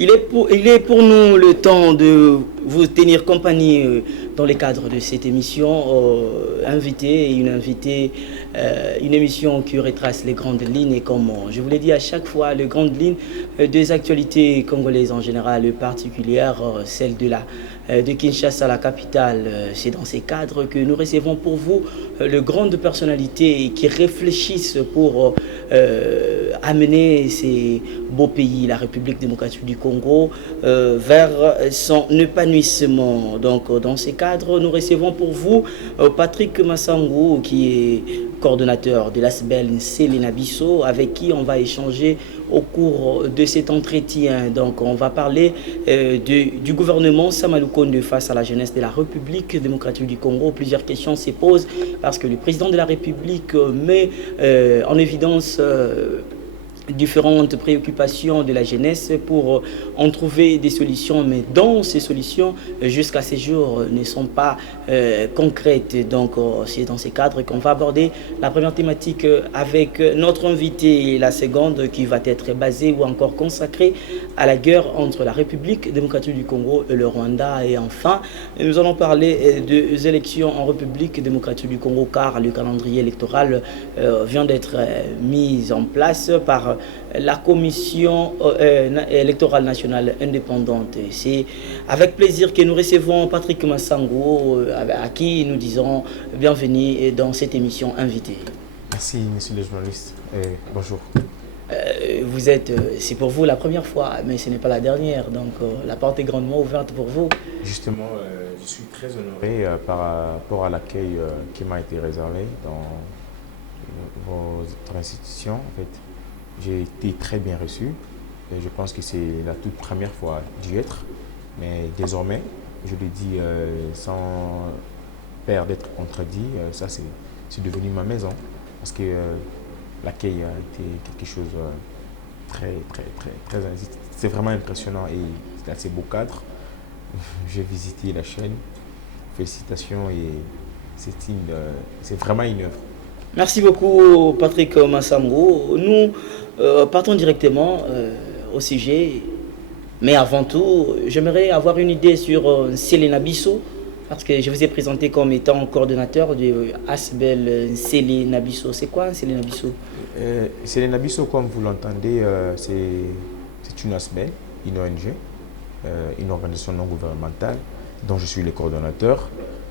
Il est pour nous le temps de vous tenir compagnie dans le cadre de cette émission. Une émission qui retrace les grandes lignes et comme je vous l'ai dit à chaque fois, les grandes lignes des actualités congolaises en général, particulières, celle de Kinshasa, la capitale. C'est dans ces cadres que nous recevons pour vous de grandes personnalités qui réfléchissent pour amener ces beaux pays, la République démocratique du Congo, vers son épanouissement. Donc, dans ces cadres, nous recevons pour vous Patrick Massangou, qui est coordonnateur de l'ASBEL Selena Bisso, avec qui on va échanger au cours de cet entretien. Donc, on va parler du gouvernement Sama Lukonde face à la jeunesse de la République démocratique du Congo. Plusieurs questions se posent parce que le président de la République met en évidence différentes préoccupations de la jeunesse pour en trouver des solutions, mais dans ces solutions, jusqu'à ces jours, ne sont pas concrètes. Donc, c'est dans ces cadres qu'on va aborder la première thématique avec notre invité, la seconde qui va être basée ou encore consacrée à la guerre entre la République démocratique du Congo et le Rwanda. Et enfin, nous allons parler des élections en République démocratique du Congo, car le calendrier électoral vient d'être mis en place par la commission électorale nationale indépendante. C'est avec plaisir que nous recevons Patrick Massangou, à qui nous disons bienvenue dans cette émission invitée. Merci, monsieur le journaliste. Bonjour. C'est pour vous la première fois, mais ce n'est pas la dernière, donc la porte est grandement ouverte pour vous. Justement, je suis très honoré par rapport à l'accueil qui m'a été réservé dans votre institution. En fait, j'ai été très bien reçu et je pense que c'est la toute première fois d'y être. Mais désormais, je le dis sans peur d'être contredit, ça c'est devenu ma maison parce que l'accueil a été quelque chose très c'est vraiment impressionnant et c'est assez beau cadre. J'ai visité la chaîne, félicitations et c'est vraiment une œuvre. Merci beaucoup Patrick Massangou. Nous partons directement au sujet, mais avant tout, j'aimerais avoir une idée sur Selena Bisso, parce que je vous ai présenté comme étant coordonnateur de ASBEL Selena Bisso. C'est quoi Selena Bisso? Selena Bisso, comme vous l'entendez, c'est une ASBEL, une ONG, une organisation non gouvernementale dont je suis le coordonnateur.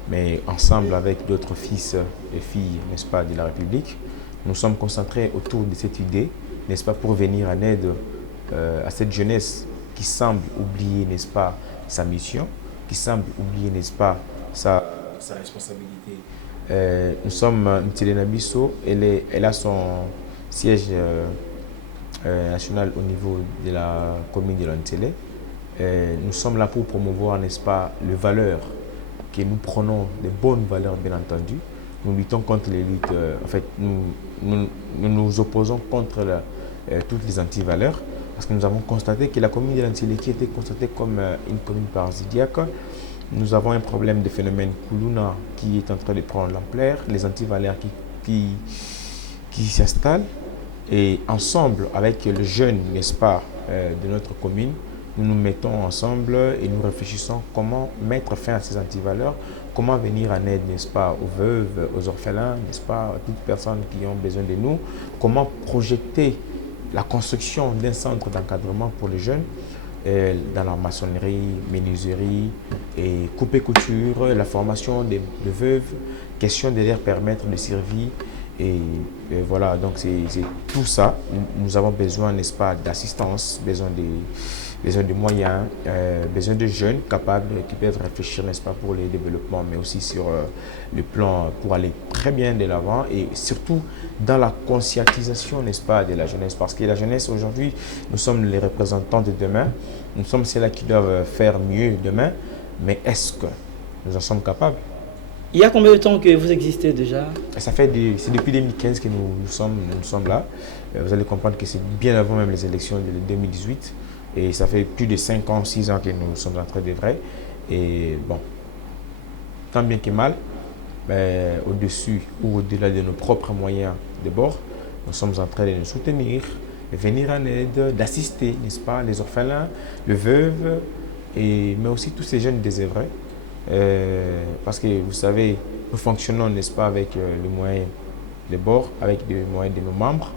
Mais ensemble avec d'autres fils et filles, n'est-ce pas, de la République, nous sommes concentrés autour de cette idée, n'est-ce pas, pour venir en aide à cette jeunesse qui semble oublier, n'est-ce pas, sa mission, qui semble oublier, n'est-ce pas, sa responsabilité. Nous sommes Selena Bisso, elle a son siège national au niveau de la commune de Lantélé. Nous sommes là pour promouvoir, n'est-ce pas, les valeurs que nous prenons, des bonnes valeurs bien entendu. Nous luttons contre les luttes, en fait, nous opposons contre toutes les anti-valeurs parce que nous avons constaté que la commune de Lantélé qui était constatée comme une commune parasidiaque, nous avons un problème de phénomène Kuluna qui est en train de prendre l'ampleur, les anti-valeurs qui s'installent et ensemble avec les jeunes, n'est-ce pas, de notre commune, nous nous mettons ensemble et nous réfléchissons comment mettre fin à ces antivaleurs, comment venir en aide, n'est-ce pas, aux veuves, aux orphelins, n'est-ce pas, à toutes personnes qui ont besoin de nous, comment projeter la construction d'un centre d'encadrement pour les jeunes dans la maçonnerie, menuiserie et couper-couture, la formation des veuves, question de leur permettre de survie. Et voilà, donc c'est tout ça. Nous avons besoin, n'est-ce pas, d'assistance, besoin de moyens, besoin de jeunes capables qui peuvent réfléchir, n'est-ce pas, pour les développements, mais aussi sur le plan pour aller très bien de l'avant et surtout dans la conscientisation, n'est-ce pas, de la jeunesse. Parce que la jeunesse, aujourd'hui, nous sommes les représentants de demain, nous sommes ceux-là qui doivent faire mieux demain, mais est-ce que nous en sommes capables? Il y a combien de temps que vous existez déjà? C'est depuis 2015 que nous sommes là. Vous allez comprendre que c'est bien avant même les élections de 2018. Et ça fait plus de 5 ans, 6 ans que nous sommes en train d'œuvrer. Et bon, tant bien que mal, au-dessus ou au-delà de nos propres moyens de bord, nous sommes en train de nous soutenir venir en aide, d'assister, n'est-ce pas, les orphelins, les veuves, mais aussi tous ces jeunes désœuvrés. Parce que vous savez, nous fonctionnons, n'est-ce pas, avec les moyens des bords, avec les moyens de nos membres.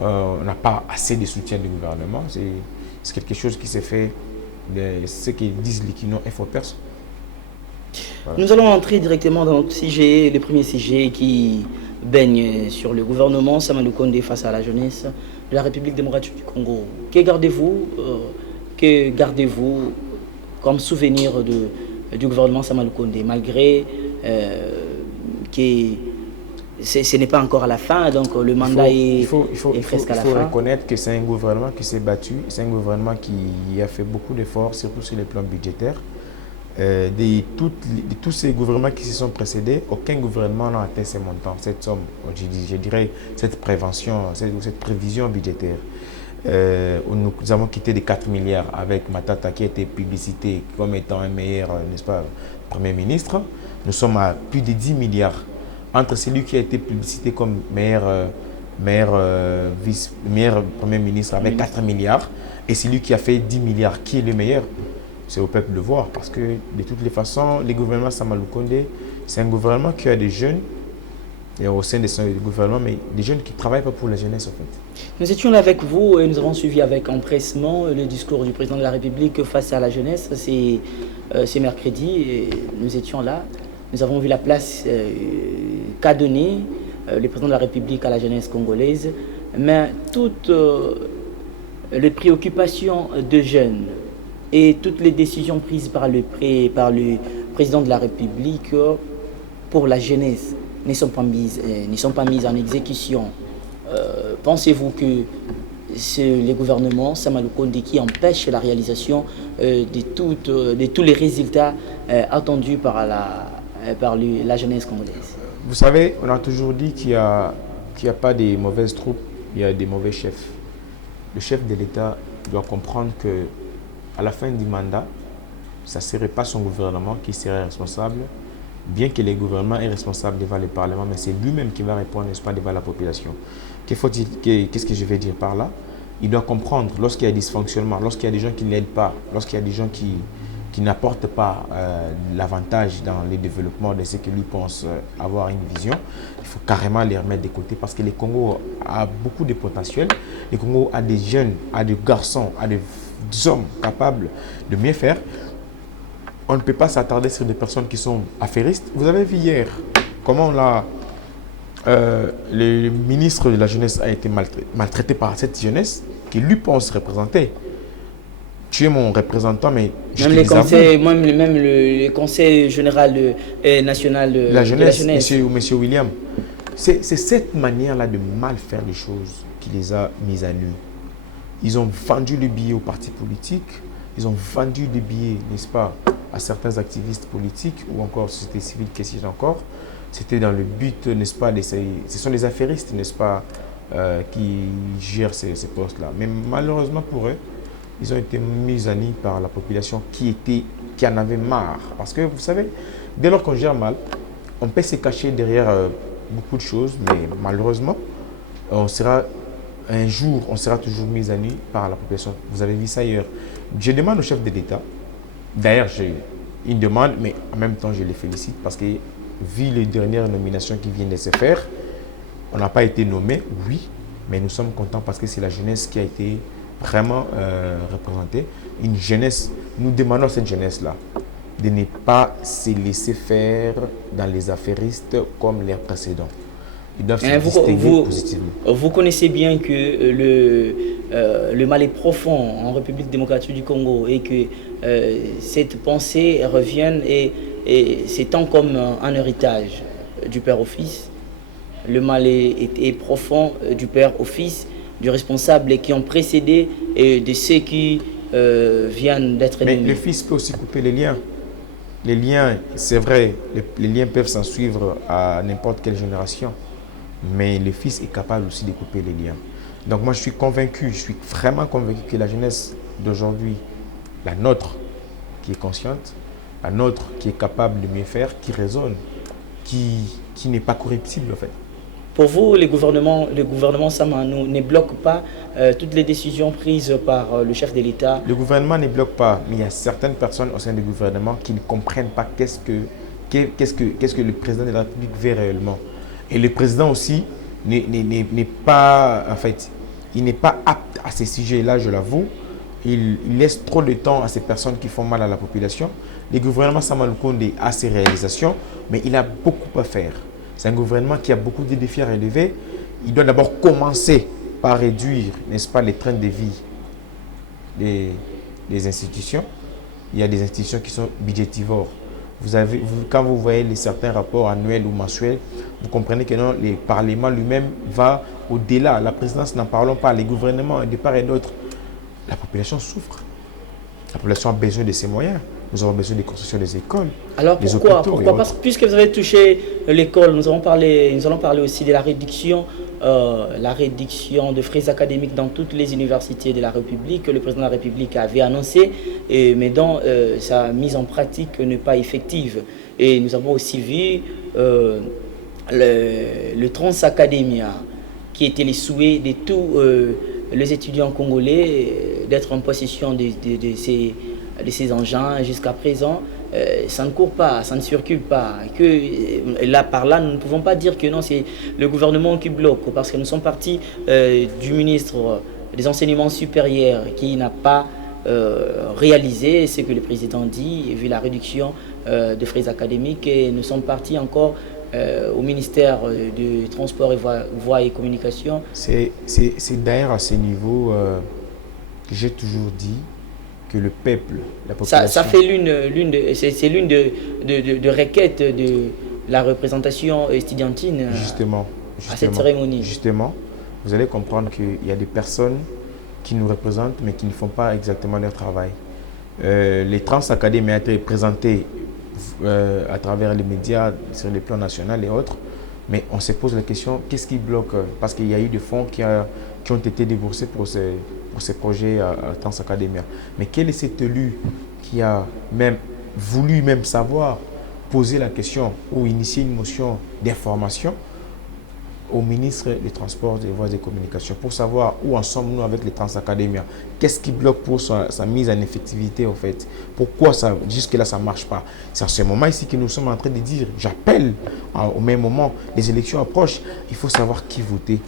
On n'a pas assez de soutien du gouvernement. C'est quelque chose qui s'est fait, ce qu'ils disent les Kino, il faut personne. Voilà. Nous allons entrer directement dans notre sujet, le premier sujet qui baigne sur le gouvernement Sama Lukonde face à la jeunesse de la République démocratique du Congo. Que gardez-vous comme souvenir du gouvernement Sama Lukonde, malgré que ce n'est pas encore à la fin, donc le mandat est presque à la fin. Il faut reconnaître que c'est un gouvernement qui s'est battu, c'est un gouvernement qui a fait beaucoup d'efforts, surtout sur le plan budgétaire. De tous ces gouvernements qui se sont précédés, aucun gouvernement n'a atteint ces montants, cette somme, je dirais, cette prévision budgétaire. Nous avons quitté les 4 milliards avec Matata qui a été publicité comme étant un meilleur, n'est-ce pas, Premier ministre. Nous sommes à plus de 10 milliards. Entre celui qui a été publicité comme meilleur Premier ministre avec 4 milliards et celui qui a fait 10 milliards, qui est le meilleur? C'est au peuple de voir, parce que de toutes les façons, le gouvernement Sama Lukonde, c'est un gouvernement qui a des jeunes, et au sein de son gouvernement, mais des jeunes qui ne travaillent pas pour la jeunesse en fait. Nous étions là avec vous et nous avons suivi avec empressement le discours du président de la République face à la jeunesse. C'est mercredi et nous étions là. Nous avons vu la place qu'a donnée le président de la République à la jeunesse congolaise, mais toutes les préoccupations de jeunes et toutes les décisions prises par le président de la République pour la jeunesse ne sont pas mises en exécution. Pensez-vous que c'est le gouvernement Sama Lukonde qui empêche la réalisation de tous les résultats attendus par la jeunesse congolaise? Vous savez, on a toujours dit qu'il n'y a pas de mauvaises troupes, il y a des mauvais chefs. Le chef de l'État doit comprendre que à la fin du mandat, ce ne serait pas son gouvernement qui serait responsable, bien que le gouvernement est responsable devant le Parlement, mais c'est lui-même qui va répondre, n'est-ce pas, devant la population. Qu'est-ce que je vais dire par là? Il doit comprendre, lorsqu'il y a dysfonctionnement, lorsqu'il y a des gens qui ne l'aident pas, lorsqu'il y a des gens qui n'apportent pas l'avantage dans le développement de ce que lui pense avoir une vision, il faut carrément les remettre de côté parce que le Congo a beaucoup de potentiel. Le Congo a des jeunes, a des garçons, a des hommes capables de mieux faire. On ne peut pas s'attarder sur des personnes qui sont affairistes. Vous avez vu hier comment le ministre de la Jeunesse a été maltraité par cette jeunesse qui lui pense représenter. Tu es mon représentant, mais même le conseil général national de la jeunesse. Monsieur William, c'est cette manière-là de mal faire les choses qui les a mis à nu. Ils ont vendu le billet aux partis politiques, ils ont vendu des billets, n'est-ce pas, à certains activistes politiques ou encore société civile, qu'est-ce qu'il y a encore. C'était dans le but, n'est-ce pas, ce sont les affairistes, n'est-ce pas, qui gèrent ces postes-là. Mais malheureusement pour eux, ils ont été mis à nu par la population qui en avait marre. Parce que vous savez, dès lors qu'on gère mal, on peut se cacher derrière beaucoup de choses, mais malheureusement, un jour, on sera toujours mis à nu par la population. Vous avez vu ça ailleurs. Je demande au chef de l'État, d'ailleurs j'ai une demande, mais en même temps je les félicite parce que vu les dernières nominations qui viennent de se faire, on n'a pas été nommé, oui, mais nous sommes contents parce que c'est la jeunesse qui a été vraiment représentée. Une jeunesse, nous demandons à cette jeunesse-là de ne pas se laisser faire dans les affairistes comme les précédents. Ils doivent se distinguer positivement. Vous connaissez bien que le mal est profond en République démocratique du Congo et que cette pensée revienne et s'étend comme un héritage du père au fils. Le mal est profond du père au fils, du responsable qui ont précédé et de ceux qui viennent d'être nommés. Mais le fils peut aussi couper les liens. Les liens, c'est vrai, les liens peuvent s'en suivre à n'importe quelle génération. Mais le fils est capable aussi de couper les liens. Donc moi je suis convaincu, je suis vraiment convaincu que la jeunesse d'aujourd'hui, la nôtre qui est consciente, la nôtre qui est capable de mieux faire, qui raisonne, qui n'est pas corruptible en fait. Pour vous, le gouvernement Samanou ne bloque pas toutes les décisions prises par le chef de l'État? Le gouvernement ne bloque pas, mais il y a certaines personnes au sein du gouvernement qui ne comprennent pas qu'est-ce que le président de la République veut réellement. Et le président aussi n'est pas, en fait, il n'est pas apte à ces sujets-là, je l'avoue. Il laisse trop de temps à ces personnes qui font mal à la population. Le gouvernement Sama Lukonde a ses réalisations, mais il a beaucoup à faire. C'est un gouvernement qui a beaucoup de défis à relever. Il doit d'abord commencer par réduire, n'est-ce pas, les trains de vie des institutions. Il y a des institutions qui sont budgétivores. Quand vous voyez certains rapports annuels ou mensuels, vous comprenez que non, le Parlement lui-même va au-delà. La présidence, n'en parlons pas. Les gouvernements, de part et d'autre, la population souffre. La population a besoin de ses moyens. Nous avons besoin de construction des écoles. Alors pourquoi Parce que puisque vous avez touché l'école, nous allons parler aussi de la réduction de frais académiques dans toutes les universités de la République que le président de la République avait annoncé, mais dont sa mise en pratique n'est pas effective. Et nous avons aussi vu le Transacademia, qui était les souhaits de tous les étudiants congolais d'être en possession de ces engins. Jusqu'à présent, ça ne court pas, ça ne circule pas. Par là, nous ne pouvons pas dire que non, c'est le gouvernement qui bloque, parce que nous sommes partis du ministre des enseignements supérieurs qui n'a pas réalisé ce que le président dit, vu la réduction de frais académiques, et nous sommes partis encore au ministère du Transport et Voies et Communications. C'est d'ailleurs à ce niveau que j'ai toujours dit que le peuple, la population... Ça fait l'une de requêtes de la représentation estudiantine justement, à cette cérémonie. Justement, vous allez comprendre qu'il y a des personnes qui nous représentent mais qui ne font pas exactement leur travail. Les Transacadémies ont été présentés à travers les médias sur le plan national et autres, mais on se pose la question, qu'est-ce qui bloque? Parce qu'il y a eu des fonds qui ont été déboursés pour ces projets à Transacadémia. Mais quel est cet élu qui a même voulu savoir, poser la question ou initier une motion d'information au ministre des Transports, des Voies et Communications pour savoir où en sommes-nous avec les Transacadémia? Qu'est-ce qui bloque pour sa mise en effectivité, en fait? Pourquoi jusque-là, ça ne marche pas? C'est à ce moment ici que nous sommes en train de dire, j'appelle au même moment, les élections approchent, il faut savoir qui voter,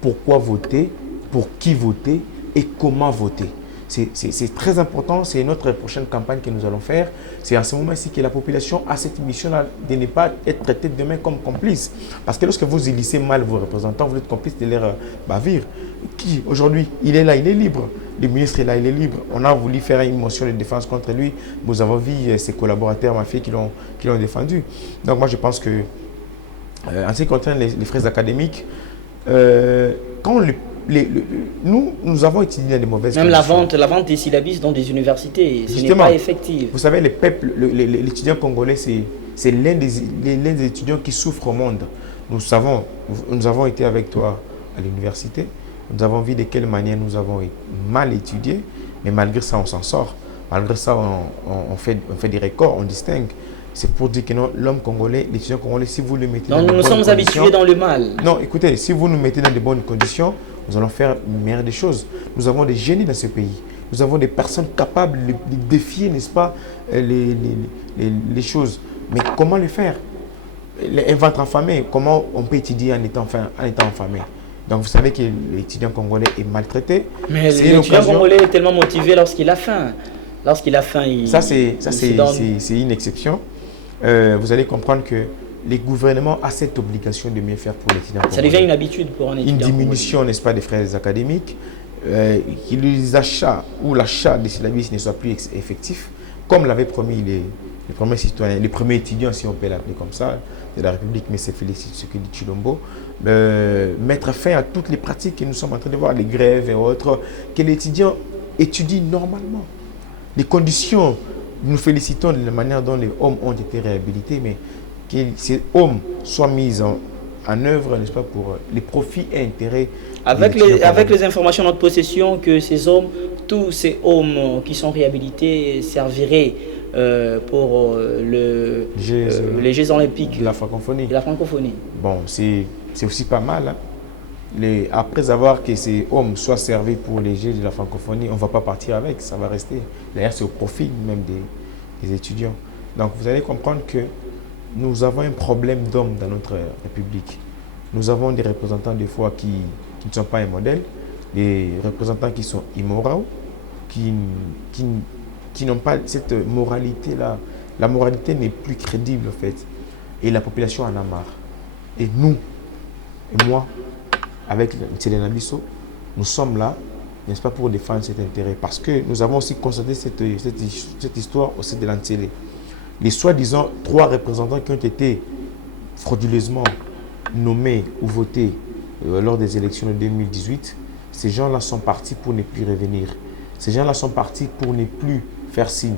pourquoi voter, pour qui voter et comment voter. C'est très important, c'est notre prochaine campagne que nous allons faire. C'est à ce moment ici que la population a cette mission de ne pas être traitée demain comme complice. Parce que lorsque vous élissez mal vos représentants, vous êtes complice de leur bavure. Qui aujourd'hui, il est là, il est libre. Le ministre est là, il est libre. On a voulu faire une motion de défense contre lui. Nous avons vu ses collaborateurs mafieux qui l'ont défendu. Donc moi je pense que, en ce qui concerne les frais académiques, quand nous avons étudié des mauvaises conditions. Même la vente des syllabus dans des universités, ce n'est pas effectif. Vous savez, l'étudiant congolais, c'est l'un des étudiants qui souffre au monde. Nous avons été avec toi à l'université, nous avons vu de quelle manière nous avons mal étudié, mais malgré ça, on s'en sort. Malgré ça, on fait des records, on distingue. C'est pour dire que non, l'homme congolais, l'étudiant congolais, si vous le mettez dans de bonnes conditions... Nous sommes habitués dans le mal. Non, écoutez, si vous nous mettez dans de bonnes conditions, nous allons faire une meilleure des choses. Nous avons des génies dans ce pays. Nous avons des personnes capables de défier, n'est-ce pas, les choses. Mais comment le faire? Un ventre affamé, comment on peut étudier en étant affamé? Donc vous savez que l'étudiant congolais est maltraité. Mais l'étudiant congolais est tellement motivé lorsqu'il a faim. Lorsqu'il a faim, ça c'est une exception. Vous allez comprendre que les gouvernements ont cette obligation de mieux faire pour l'étudiant congolais. Ça devient une habitude pour un étudiant. Une diminution, n'est-ce pas, des frais académiques, que les achats ou l'achat des syllabus ne soit plus effectif, comme l'avaient promis les premiers citoyens, les premiers étudiants, si on peut l'appeler comme ça, de la République, mais c'est Félix Tshisekedi Tshilombo, mettre fin à toutes les pratiques que nous sommes en train de voir, les grèves et autres, que l'étudiant étudie normalement. Les conditions, nous félicitons de la manière dont les hommes ont été réhabilités, mais que ces hommes soient mis en œuvre, n'est-ce pas, pour les profits et intérêts. Avec les informations de notre possession, que ces hommes, tous ces hommes qui sont réhabilités serviraient pour les Jeux olympiques de la francophonie. de la francophonie. Bon, c'est aussi pas mal. Hein. Après avoir que ces hommes soient servis pour les Jeux de la francophonie, on ne va pas partir avec, ça va rester. D'ailleurs, c'est au profit même des étudiants. Donc, vous allez comprendre que nous avons un problème d'hommes dans notre République. Nous avons des représentants des fois qui ne sont pas un modèle, des représentants qui sont immoraux, qui n'ont pas cette moralité-là. La moralité n'est plus crédible, en fait. Et la population en a marre. Et nous, et moi, avec Selena Bissot, nous sommes là, n'est-ce pas, pour défendre cet intérêt. Parce que nous avons aussi constaté cette histoire au sein de l'Antélé. Les soi-disant 3 représentants qui ont été frauduleusement nommés ou votés lors des élections de 2018, ces gens-là sont partis pour ne plus revenir. Ces gens-là sont partis pour ne plus faire signe.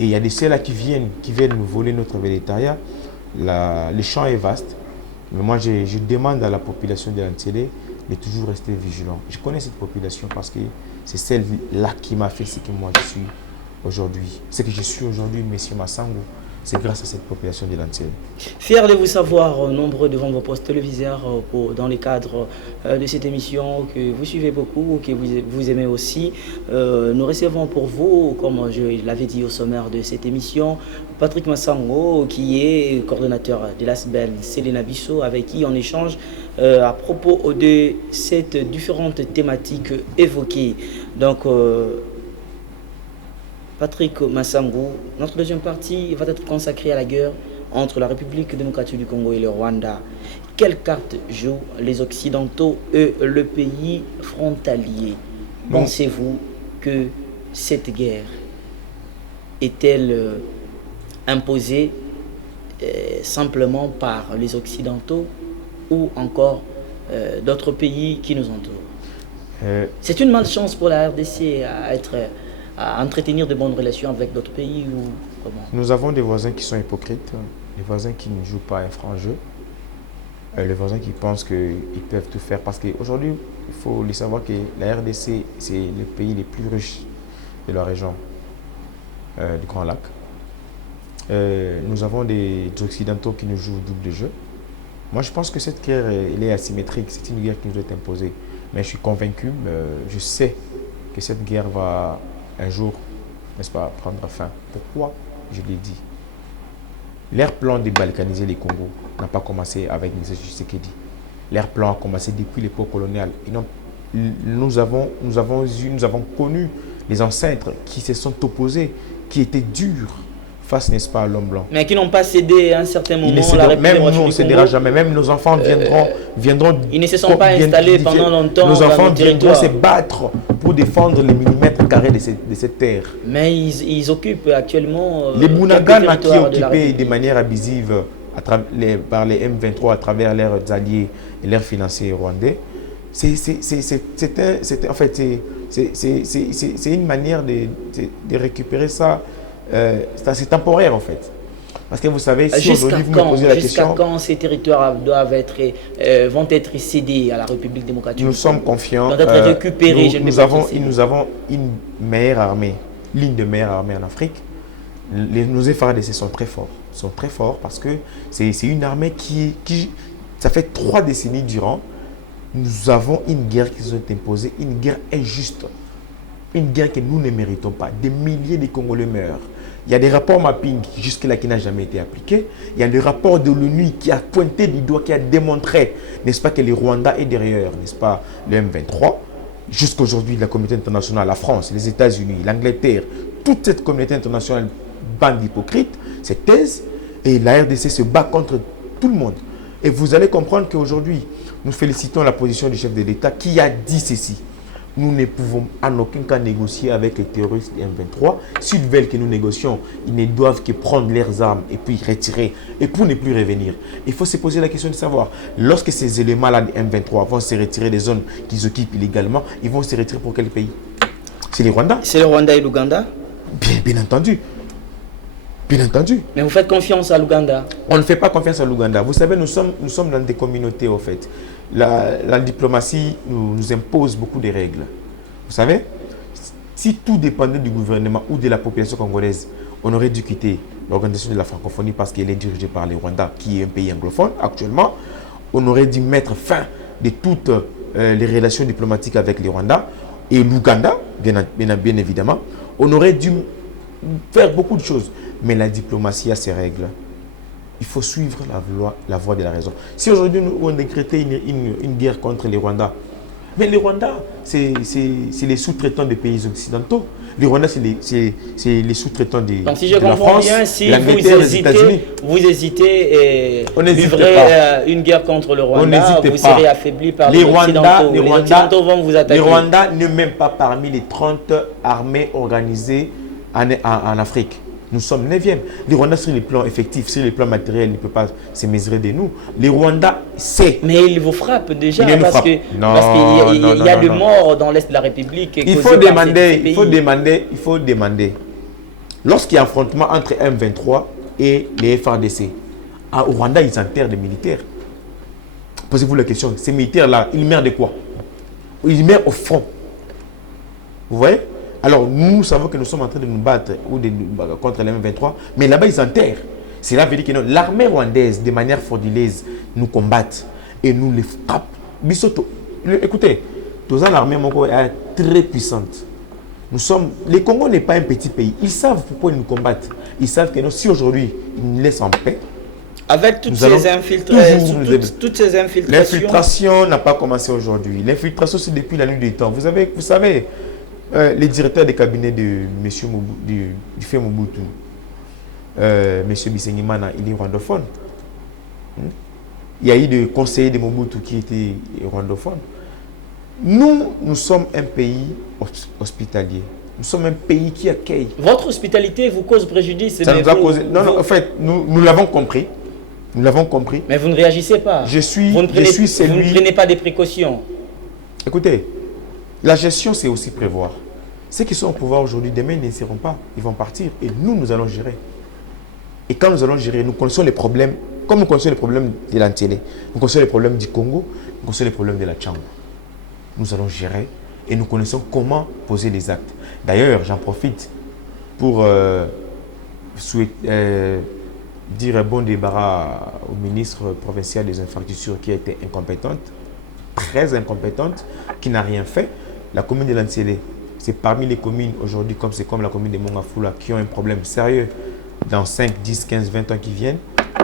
Et il y a des ceux-là qui viennent nous voler notre végétariat. Le champ est vaste. Mais moi, je demande à la population de l'Antélé de toujours rester vigilant. Je connais cette population parce que c'est celle-là qui m'a fait ce que moi je suis aujourd'hui. Ce que je suis aujourd'hui, M. Massango, c'est grâce à cette population de l'Antélé. Fier de vous savoir nombreux devant vos postes téléviseurs dans le cadre de cette émission que vous suivez beaucoup, que vous aimez aussi. Nous recevons pour vous, comme je l'avais dit au sommaire de cette émission, Patrick Massango, qui est coordonnateur de l'ASBEL Selena Bissot, avec qui on échange à propos de ces différentes thématiques évoquées. Donc, Patrick Massango, notre deuxième partie va être consacrée à la guerre entre la République démocratique du Congo et le Rwanda. Quelle carte jouent les Occidentaux et le pays frontalier? Pensez-vous que cette guerre est-elle imposée simplement par les Occidentaux ou encore d'autres pays qui nous entourent? C'est une malchance pour la RDC à entretenir de bonnes relations avec d'autres pays ou comment? Nous avons des voisins qui sont hypocrites, des voisins qui ne jouent pas un franc jeu, les voisins qui pensent qu'ils peuvent tout faire. Parce qu'aujourd'hui, il faut le savoir que la RDC, c'est le pays les plus riches de la région du Grand Lac. Nous avons des Occidentaux qui nous jouent double jeu. Moi, je pense que cette guerre, elle est asymétrique. C'est une guerre qui nous est imposée. Mais je suis convaincu, je sais que cette guerre va un jour, n'est-ce pas, prendre fin. Pourquoi? Je l'ai dit. Leur plan de balkaniser les Congos n'a pas commencé avec M. Tshisekedi. Leur plan a commencé depuis l'époque coloniale. Nous avons connu les ancêtres qui se sont opposés, qui étaient durs face, n'est-ce pas, à l'homme blanc. Mais qui n'ont pas cédé à un certain moment. Même nous, on ne cédera jamais. Même nos enfants viendront. Ils ne se sont pas installés pendant longtemps. Nos enfants viendront se battre pour défendre les millimètres carrés de cette terre. Mais ils occupent actuellement. Les Bunagana qui occupés de manière abusive par les M23 à travers leurs alliés et leurs financiers rwandais, c'est une manière de récupérer ça. C'est temporaire en fait. Parce que vous savez, si aujourd'hui vous me posez la question... Jusqu'à quand ces territoires vont être cédés à la République démocratique? Nous sommes confiants. Doivent être récupérés. Nous avons une meilleure armée, ligne de meilleure armée en Afrique. Nos FARDC sont très forts. Sont très forts parce que c'est une armée qui... Ça fait 3 décennies durant, nous avons une guerre qui nous est imposée, une guerre injuste. Une guerre que nous ne méritons pas. Des milliers de Congolais meurent. Il y a des rapports mapping jusque-là qui n'ont jamais été appliqués. Il y a le rapport de l'ONU qui a pointé du doigt, qui a démontré, n'est-ce pas, que le Rwanda est derrière, n'est-ce pas, le M23. Jusqu'aujourd'hui, la communauté internationale, la France, les États-Unis, l'Angleterre, toute cette communauté internationale, bande d'hypocrites, se taise et la RDC se bat contre tout le monde. Et vous allez comprendre qu'aujourd'hui, nous félicitons la position du chef de l'État qui a dit ceci. Nous ne pouvons en aucun cas négocier avec les terroristes M23. S'ils veulent que nous négocions, ils ne doivent que prendre leurs armes et puis retirer et pour ne plus revenir. Il faut se poser la question de savoir, lorsque ces éléments-là de M23 vont se retirer des zones qu'ils occupent illégalement, ils vont se retirer pour quel pays? C'est les Rwandais? C'est le Rwanda et l'Ouganda? Bien entendu. Bien entendu. Mais vous faites confiance à l'Ouganda? On ne fait pas confiance à l'Ouganda. Vous savez, nous sommes dans des communautés, au fait. La diplomatie nous impose beaucoup de règles. Vous savez, si tout dépendait du gouvernement ou de la population congolaise, on aurait dû quitter l'organisation de la francophonie parce qu'elle est dirigée par les Rwandais, qui est un pays anglophone actuellement. On aurait dû mettre fin de toutes les relations diplomatiques avec les Rwandais et l'Ouganda, bien évidemment. On aurait dû faire beaucoup de choses. Mais la diplomatie a ses règles. Il faut suivre la voie de la raison. Si aujourd'hui on décrétait une guerre contre les Rwandais, mais les Rwandais, c'est les sous-traitants des pays occidentaux. Les Rwandais, c'est les sous-traitants de la France, l'Angleterre, les États-Unis. Vous hésitez et livrez une guerre contre le Rwanda, vous serez affaibli par les Occidentaux. Les Occidentaux vont vous attaquer. Les Rwandais ne même pas parmi les 30 armées organisées en Afrique. Nous sommes 9e. Les Rwandais, sur les plans effectifs, sur les plans matériels, ils ne peuvent pas se mesurer de nous. Les Rwandais, c'est... Mais ils vous frappent déjà parce qu'il y a des morts dans l'Est de la République. Il faut demander. Lorsqu'il y a un affrontement entre M23 et les FRDC, au Rwanda, ils enterrent des militaires. Posez-vous la question, ces militaires-là, ils meurent de quoi? Ils meurent au front. Vous voyez? Alors, nous savons que nous sommes en train de nous battre contre les M23, mais là-bas, ils enterrent. Cela veut dire que l'armée rwandaise, de manière frauduleuse, nous combatte et nous les frappe. Écoutez, l'armée est très puissante. Les Congos n'est pas un petit pays. Ils savent pourquoi ils nous combattent. Ils savent que si aujourd'hui, ils nous laissent en paix, avec toutes ces infiltrations. L'infiltration n'a pas commencé aujourd'hui. L'infiltration, c'est depuis la nuit des temps. Vous savez, les directeurs des cabinets de M. du fait Mobutu, M. Bisengimana, il est rwandophone. Il y a eu des conseillers de Mobutu qui étaient rwandophones. Nous sommes un pays hospitalier. Nous sommes un pays qui accueille. Votre hospitalité vous cause préjudice. En fait, nous l'avons compris. Nous l'avons compris. Mais vous ne réagissez pas. Vous ne prenez pas des précautions. Écoutez, la gestion, c'est aussi prévoir. Ceux qui sont au pouvoir aujourd'hui, demain, ils ne seront pas. Ils vont partir. Et nous allons gérer. Et quand nous allons gérer, nous connaissons les problèmes. Comme nous connaissons les problèmes de l'Antélé, nous connaissons les problèmes du Congo, nous connaissons les problèmes de la Tchamba. Nous allons gérer et nous connaissons comment poser les actes. D'ailleurs, j'en profite pour dire un bon débarras au ministre provincial des infrastructures qui a été incompétente, très incompétente, qui n'a rien fait. La commune de l'Antélé, c'est parmi les communes aujourd'hui, comme c'est comme la commune de Mongafula, qui ont un problème sérieux dans 5, 10, 15, 20 ans qui viennent,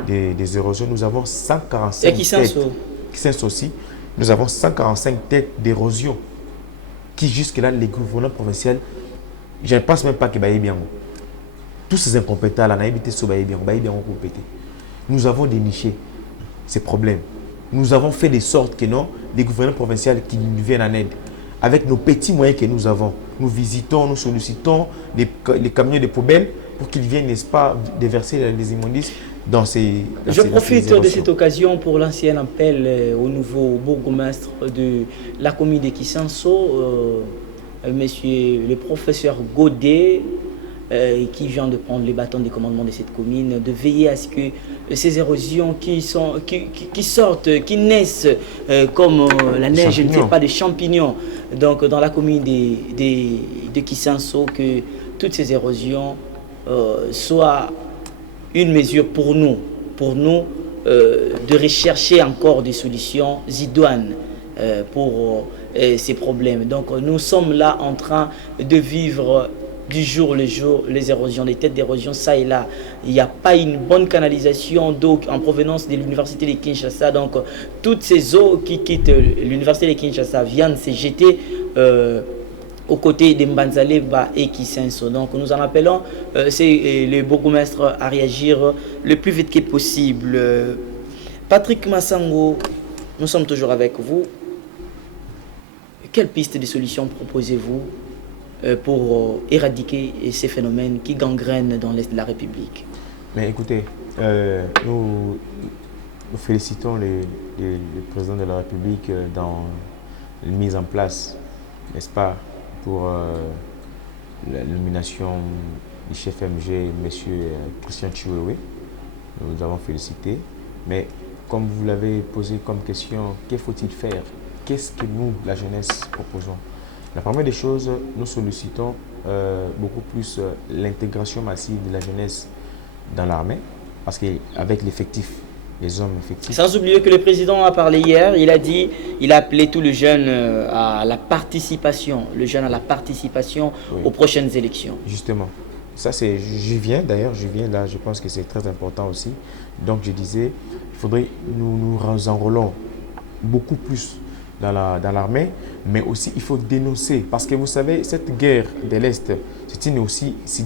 des érosions. Nous avons 145 têtes. Qui aussi. Nous avons 145 têtes d'érosion qui jusque-là, les gouvernants provinciaux, je ne pense même pas que Baye bien. Tous ces incompétents-là, nous avons déniché ces problèmes. Nous avons fait de sorte que non, les gouvernants provinciaux qui nous viennent en aide. Avec nos petits moyens que nous avons, nous visitons, nous sollicitons les camions de poubelles pour qu'ils viennent, n'est-ce pas, déverser les immondices dans ces... Je profite de cette occasion pour lancer un appel au nouveau bourgmestre de la commune de Kisanso, monsieur le professeur Godet, qui vient de prendre les bâtons de commandement de cette commune, de veiller à ce que ces érosions qui sortent, qui naissent comme la neige, je ne sais pas, des champignons, donc dans la commune de Kisanso, que toutes ces érosions soient une mesure pour nous de rechercher encore des solutions idoines pour ces problèmes. Donc nous sommes là en train de vivre du jour le jour les érosions, les têtes d'érosion ça et là. Il n'y a pas une bonne canalisation d'eau en provenance de l'université de Kinshasa. Donc toutes ces eaux qui quittent l'université de Kinshasa viennent se jeter aux côtés de Mbanzaleba et Kisenso. Donc nous en appelons le bourgmestre à réagir le plus vite que possible. Patrick Massango, nous sommes toujours avec vous. Quelle piste de solution proposez-vous pour éradiquer ces phénomènes qui gangrènent dans l'Est de la République? Mais écoutez, nous félicitons le président de la République dans la mise en place, n'est-ce pas, pour la nomination du chef MG, M. Christian Chiwewe. Nous avons félicité. Mais comme vous l'avez posé comme question, que faut-il faire? Qu'est-ce que nous, la jeunesse, proposons? La première des choses, nous sollicitons l'intégration massive de la jeunesse dans l'armée, parce qu'avec l'effectif, les hommes effectifs. Sans oublier que le président a parlé hier, il a appelé tous les jeunes à la participation, oui, aux prochaines élections. Justement, ça j'y viens là, je pense que c'est très important aussi. Donc je disais, il faudrait nous enrôlons beaucoup plus dans l'armée, mais aussi il faut dénoncer, parce que vous savez, cette guerre de l'Est,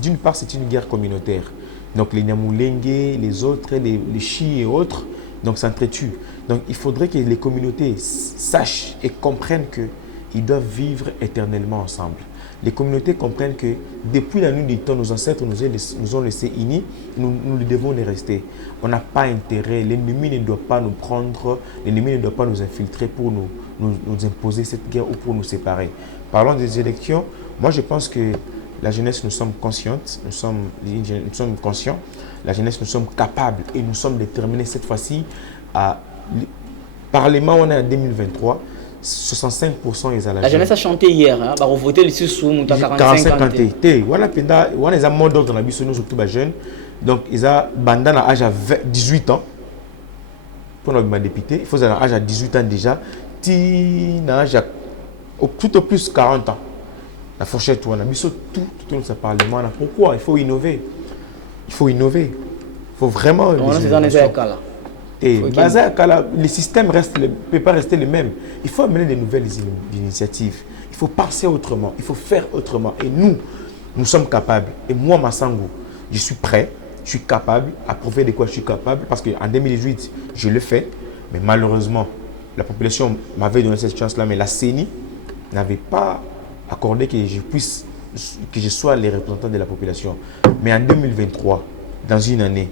d'une part, c'est une guerre communautaire. Donc les Nyamulenge, les autres, les Chi et autres, donc s'entretuent. Donc il faudrait que les communautés sachent et comprennent qu'ils doivent vivre éternellement ensemble. Les communautés comprennent que depuis la nuit du temps, nos ancêtres nous ont laissés unis, nous devons les rester. On n'a pas intérêt, l'ennemi ne doit pas nous prendre, l'ennemi ne doit pas nous infiltrer pour nous imposer cette guerre ou pour nous séparer. Parlons des élections, moi je pense que la jeunesse, nous sommes conscientes, nous sommes conscients, la jeunesse, nous sommes capables et nous sommes déterminés cette fois-ci à... Parlement, on est en 2023, 65% est à la jeunesse a chanté hier, hein, va voter les sous 45 ans. Voilà, on est en mode dans la mission, surtout les jeunes. Donc, ils ont bandana à l'âge de 18 ans. Pour notre député, il faut avoir l'âge à 18 ans déjà. Tout au plus 40 ans. La fourchette, on a mis tout le parlement. Pourquoi? Il faut innover. Il faut vraiment... Le système ne peut pas rester le même. Il faut amener de nouvelles initiatives. Il faut penser autrement. Il faut faire autrement. Et nous sommes capables. Et moi, Massango, je suis prêt. Je suis capable. À prouver de quoi je suis capable. Parce qu'en 2018, je le fais. Mais malheureusement, la population m'avait donné cette chance-là. Mais la CENI n'avait pas accordé que je sois les représentants de la population. Mais en 2023, dans une année,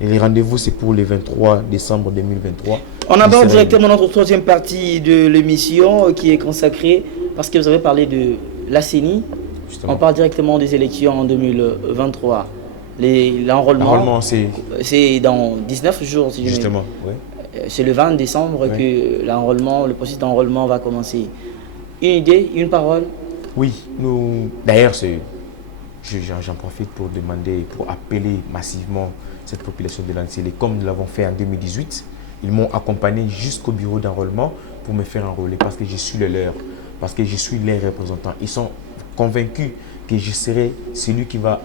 et les rendez-vous, c'est pour le 23 décembre 2023. On aborde directement notre troisième partie de l'émission qui est consacrée, parce que vous avez parlé de la CENI. On parle directement des élections en 2023. L'enrôlement, c'est dans 19 jours, si justement, oui. C'est le 20 décembre que le processus d'enrôlement va commencer. Une idée, une parole? Oui, d'ailleurs, j'en profite pour demander, pour appeler massivement cette population de l'Antilles, comme nous l'avons fait en 2018. Ils m'ont accompagné jusqu'au bureau d'enrôlement pour me faire enrôler, parce que je suis le leur, parce que je suis les représentants. Ils sont convaincus que je serai celui qui va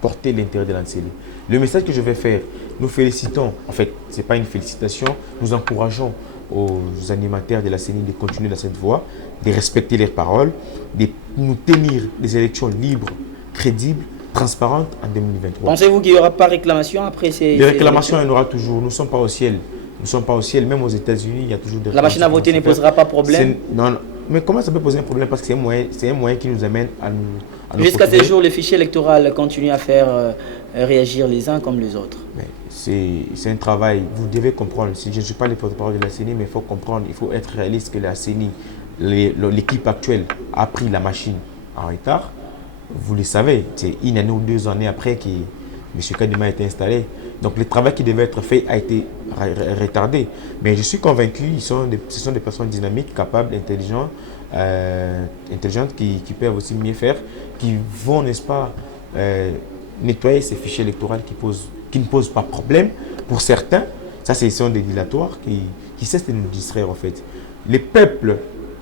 porter l'intérêt de l'Antilles. Le message que je vais faire, nous félicitons, en fait, ce n'est pas une félicitation, nous encourageons aux animateurs de la CENI de continuer dans cette voie, de respecter leurs paroles, de nous tenir des élections libres, crédibles, transparentes en 2023. Pensez-vous qu'il n'y aura pas de réclamation après ces... Des réclamations, il y en aura toujours. Nous ne sommes pas au ciel. Nous ne sommes pas au ciel. Même aux États-Unis, il y a toujours des... La machine à voter ne posera pas problème? Non. Mais comment ça peut poser un problème? Parce que c'est un moyen qui nous amène à nous... Jusqu'à ce jour, le fichier électoral continue à faire réagir les uns comme les autres. C'est un travail. Vous devez comprendre. Je ne suis pas le porte-parole de la CENI, mais il faut comprendre. Il faut être réaliste que la CENI, l'équipe actuelle, a pris la machine en retard. Vous le savez, c'est une année ou 2 années après que M. Kadima a été installé. Donc le travail qui devait être fait a été retardé. Mais je suis convaincu, ce sont des personnes dynamiques, capables, intelligentes qui peuvent aussi mieux faire, qui vont, n'est-ce pas, nettoyer ces fichiers électoraux qui ne posent pas problème pour certains. Ça, ce sont des dilatoires qui cessent de nous distraire en fait. Le peuple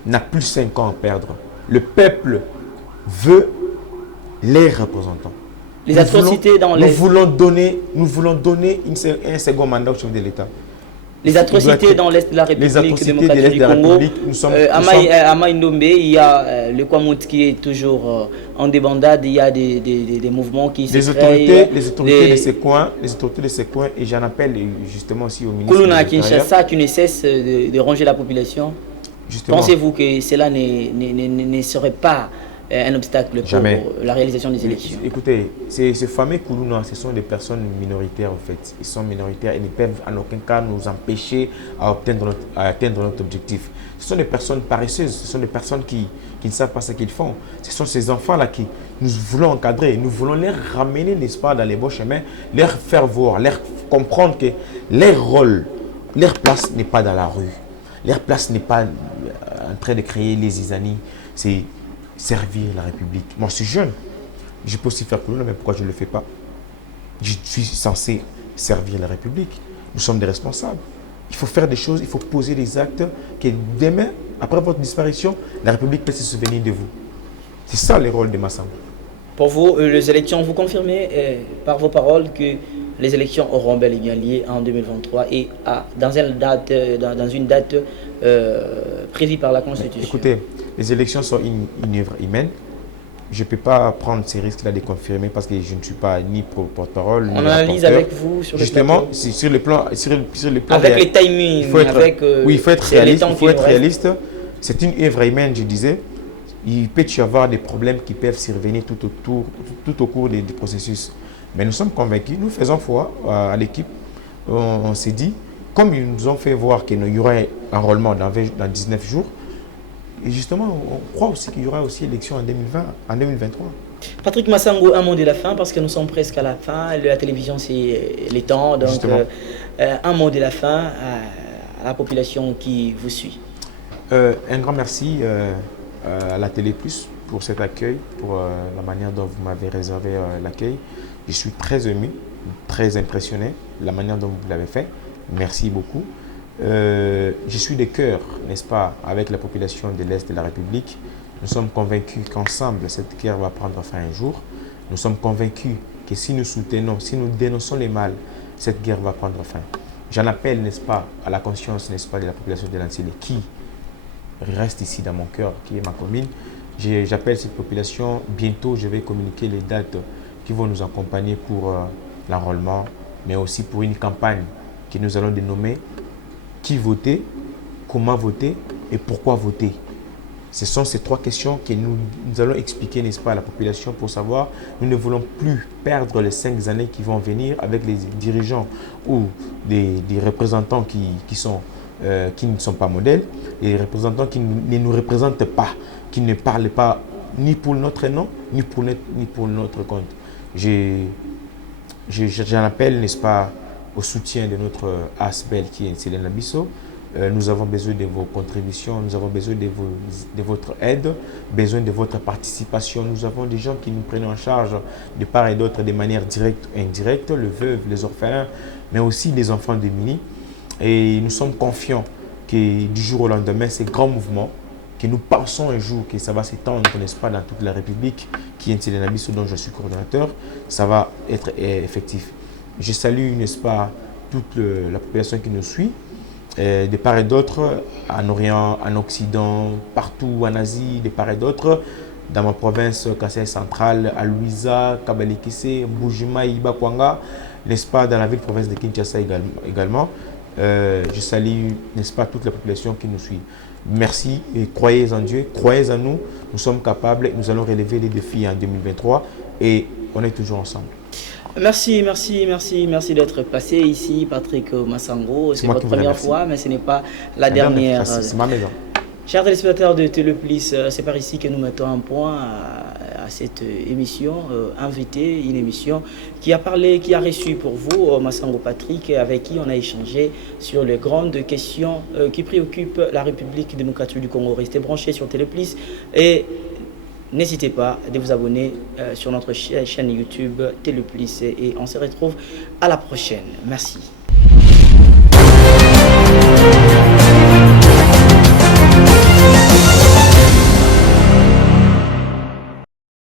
n'a plus 5 ans à perdre. Le peuple veut les représentants. Les atrocités dans les... Nous voulons donner un second mandat au chef de l'État. Les atrocités dans l'Est de la République démocratique du Congo. À Maïndombe, il y a le Kwamout qui est toujours en débandade. Il y a des mouvements qui se créent. Les autorités de ces coins, et j'en appelle justement aussi au ministre. Koulouna à Kinshasa qui ne cesse de ronger la population. Pensez-vous que cela ne serait pas un obstacle pour la réalisation des élections? Écoutez, ces fameux Koulouna, ce sont des personnes minoritaires en fait. Ils sont minoritaires et ne peuvent en aucun cas nous empêcher à atteindre notre objectif. Ce sont des personnes paresseuses, ce sont des personnes qui ne savent pas ce qu'ils font. Ce sont ces enfants-là qui nous voulons encadrer, nous voulons les ramener, n'est-ce pas, dans les bons chemins, leur faire voir, leur comprendre que leur rôle, leur place n'est pas dans la rue. Leur place n'est pas en train de créer les zizanies, c'est servir la République. Moi, je suis jeune. Je peux aussi faire plus loin, mais pourquoi je ne le fais pas? Je suis censé servir la République. Nous sommes des responsables. Il faut faire des choses, il faut poser des actes que demain, après votre disparition, la République peut se souvenir de vous. C'est ça le rôle de Massango. Pour vous, les élections, vous confirmez par vos paroles que les élections auront bel et bien lieu en 2023 et dans une date prévue par la Constitution. Écoutez, les élections sont une œuvre humaine. Je ne peux pas prendre ces risques-là de confirmer parce que je ne suis pas ni porte-parole, ni on analyse avec vous sur le justement, plateau. sur le plan avec les timings, oui, il faut être réaliste. Il faut être réaliste. C'est une œuvre humaine, je disais. Il peut y avoir des problèmes qui peuvent survenir tout au cours du processus. Mais nous sommes convaincus, nous faisons foi à l'équipe. On s'est dit, comme ils nous ont fait voir qu'il y aura un enrôlement dans 19 jours, et justement, on croit aussi qu'il y aura aussi élection en 2023. Patrick Massango, un mot de la fin, parce que nous sommes presque à la fin. La télévision, c'est les temps. Donc, un mot de la fin à la population qui vous suit. Un grand merci à la Télé Plus pour cet accueil, pour la manière dont vous m'avez réservé l'accueil. Je suis très ému, très impressionné de la manière dont vous l'avez fait. Merci beaucoup. Je suis de cœur, n'est-ce pas, avec la population de l'Est de la République. Nous sommes convaincus qu'ensemble, cette guerre va prendre fin un jour. Nous sommes convaincus que si nous soutenons, si nous dénonçons les mal, cette guerre va prendre fin. J'en appelle, n'est-ce pas, à la conscience, n'est-ce pas, de la population de l'Antille qui reste ici dans mon cœur, qui est ma commune. J'appelle cette population, bientôt je vais communiquer les dates qui vont nous accompagner pour l'enrôlement, mais aussi pour une campagne que nous allons dénommer qui voter, comment voter et pourquoi voter. Ce sont ces trois questions que nous allons expliquer, n'est-ce pas, à la population pour savoir. Nous ne voulons plus perdre les 5 années qui vont venir avec les dirigeants ou des représentants qui ne sont pas modèles, et les représentants qui ne nous représentent pas, qui ne parlent pas ni pour notre nom, ni pour notre compte. J'en appelle, n'est-ce pas, au soutien de notre ASBEL qui est Célène Labisso. Nous avons besoin de vos contributions, nous avons besoin de votre aide, besoin de votre participation. Nous avons des gens qui nous prennent en charge de part et d'autre de manière directe ou indirecte, les veuves, les orphelins, mais aussi les enfants démunis. Et nous sommes confiants que du jour au lendemain, ces grands mouvements, que nous pensons un jour que ça va s'étendre, n'est-ce pas, dans toute la République, qui est Célène Labisso, dont je suis coordonnateur, ça va être effectif. Je salue, n'est-ce pas, toute la population qui nous suit, de part et d'autre, en Orient, en Occident, partout en Asie, de part et d'autre, dans ma province Kassai centrale, à Luisa, Kabalikise, Mbujima, Ibakwanga, n'est-ce pas, dans la ville-province de Kinshasa également. Je salue, n'est-ce pas, toute la population qui nous suit. Merci et croyez en Dieu, croyez en nous, nous sommes capables, nous allons relever les défis en 2023 et on est toujours ensemble. Merci d'être passé ici, Patrick Massango. C'est votre première fois, mais ce n'est pas la dernière. C'est ma maison. Chers téléspectateurs de Télépolis, c'est par ici que nous mettons un point à cette émission invitée, une émission qui a reçu pour vous Massango Patrick, avec qui on a échangé sur les grandes questions qui préoccupent la République démocratique du Congo. Restez branchés sur Télépolis et n'hésitez pas à vous abonner sur notre chaîne YouTube Télépolis et on se retrouve à la prochaine. Merci.